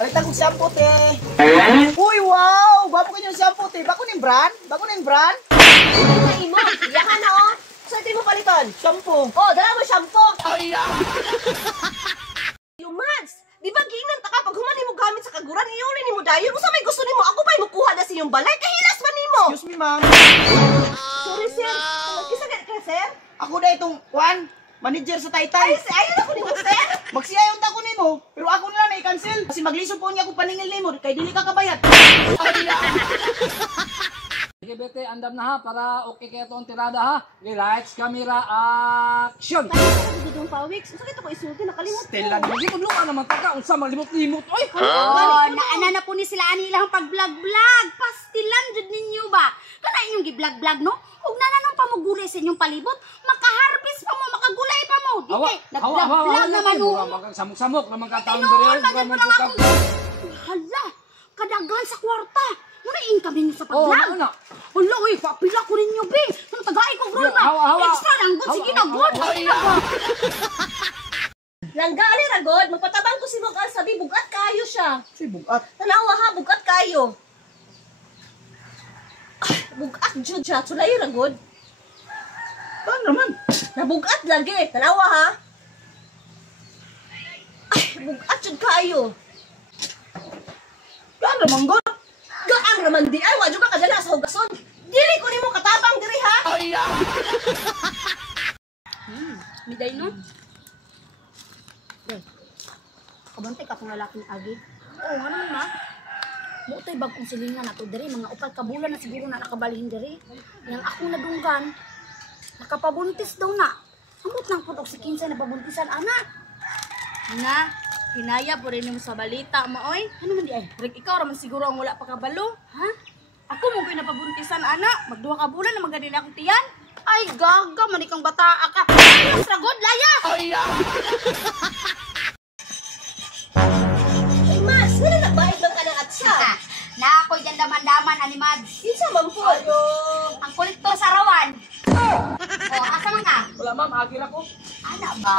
Palitan kong shampoo, te. Uy, wow! Gwapo ka yung shampoo, te. Bako na yung brand? Bako na yung brand? Ay, mo. Iyakan na, oh. Saan mo paliton? Shampoo. Oh, dala mo shampoo. Ay, Yung Mads, di ba ginan ta ka pag humani mo gamit sa kaguran, iuli ni mo dayon. Kung sa may gusto nimo, ako pa'y mukuha na sa inyong balay. Kahilas ba nimo? excuse me, ma'am. Sorry, sir. Kisa ka, sir? Ako na itong, manager sa Taytay. Ayun ako ni mo, sir. Magsiyayon ta ko nimo, pero ako na lang i-cancel. Kasi magliso po niya kung paningil nimo, kay dili ka kabayad. Sige, bete, andam na ha, para okay kayo itong tirada ha. Okay, lights, camera, action! Tayo ka na dito pawiks. Sakit ako isulti, nakalimot ko. Stella, hindi mo luka naman taka, unsa malimot-limot. Oy! Oh, naana na po ni sila ani ilang pag-vlog-vlog. Pastilan jud ninyo ba? Kana inyong gi-vlog-vlog no? Ug nananong pamugulay sa inyong palibot, makaharvest pa mo, makagulay pa mo. Di kay nag-vlog naman mo. Samok-samok naman ka taon Tinuod dere. man lang ako. Hala, kadaghan sa kwarta. Muna income ninyo sa Oh, pag-vlog. ano? Hala, oy, papila ko ninyo, be. Nung tagay ko, bro, ba? Hawa. Extra lang, good. Sige na, good. Sige na, good. Langgali ragod, magpatabang ko si Mogal, sabi bugat kayo siya. Si bugat. Tanawa ha, bugat kayo. Bugat jud siya, sulay ragod. Paano naman? Nabugat lagi, tanawa ha. Bugat jud kayo. Paano naman, God? Gaan raman di ay, wadyo ka kadala sa hugason. Dili ko nimo katabang diri ha. Miday no? Kabantay ka kung lalaking agi. Oo, nga naman ma. Mutoy bagong silingan na to diri. Mga upal kabulan na siguro na nakabalihin diri. Yang ako nadunggan, nakapabuntis daw na. Amot nang putok si Kinsay na pabuntisan, anak. Na, hinaya po rin mo sa balita mo, oy. Ano man di ay? Rick, ikaw raman siguro ang wala pa kabalo, ha? Ako mo ko'y napabuntisan, anak. Magduha ka bulan na magadili akong tiyan. Ay, gaga, manikang bata ka. Ayos, ragod, layas! Ay mas, wala na bayad ng kanang atsa. Na ako'y dyan daman-daman, animads. Kinsa man po? Ang kolektor sa rawan. Oh, asa man ka? Wala ma'am, agil ako. Ana ba?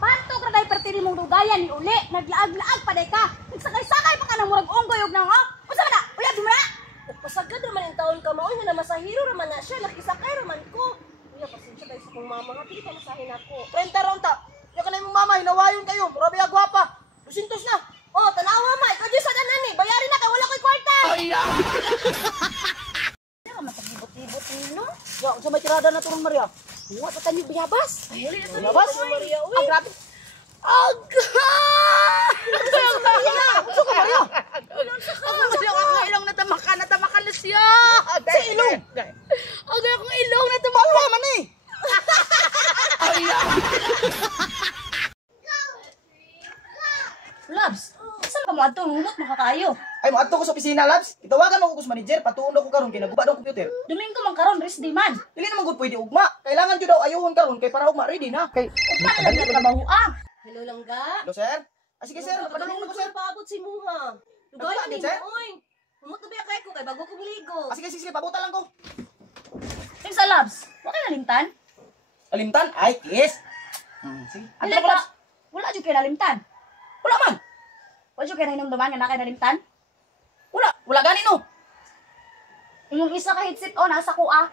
Pantok na dahi pertini mong dugayan ni uli. Naglaag-laag pa dahi ka. Nagsakay-sakay pa ka ng murag onggoy og nang ha? Unsa man na? Uyab di mo na? Pasagad raman yung taon ka maoy nga na masahiro raman na siya, nakisakay raman ko. Kuya, pasensya tayo sa kong mama nga, pili ka masahin ako. 30 round ta. Yung ka na yung mama, hinawayon kayo. Murabi agwapa. 200 na. Oh, tanawa ma, ikaw dyan sa danan eh. Bayarin na kay wala ko'y kwarta. Ano ka matagibot-libot no? Ya, sa may tirada na turong Maria. Huwa pa tayo biyabas. Labas? Maria, uy. Ang grabe. Aga! Gusto ka, Maria? Akong ilong natamakan na siya. Sa ilong. Akong ilong natamakan. Palwa man eh. Labs, saan ka mo ato? Lumot makakayo. Ay, mo adto ko sa opisina, Labs. Itawagan mo ko sa manager. Patuon ko karon kay nagubad ang computer. Domingo man karon rest day man. Dili naman gud pwede ugma. Kailangan jud daw ayuhon karon kay para ugma ready na. Kay Paano lang trabaho ah? Hello langga. Hello, sir. Sige, sir. Padulong na ko, sir. Paabot si Muha. Ano Lugayan ba, ni sir? mo, oy. Humot na ba kay ko kay bago kong ligo. Sige, pabuta lang ko. Ting sa labs, wa kay nalimtan? Alimtan? Ay, yes. Sige. Ano Dili ko, pa. Labs? Wala jud kay nalimtan. Wala man. Wa jud kay nainumduman nga na kay nalimtan. Wala gani no. Yung isa ka headset nasa ko ah.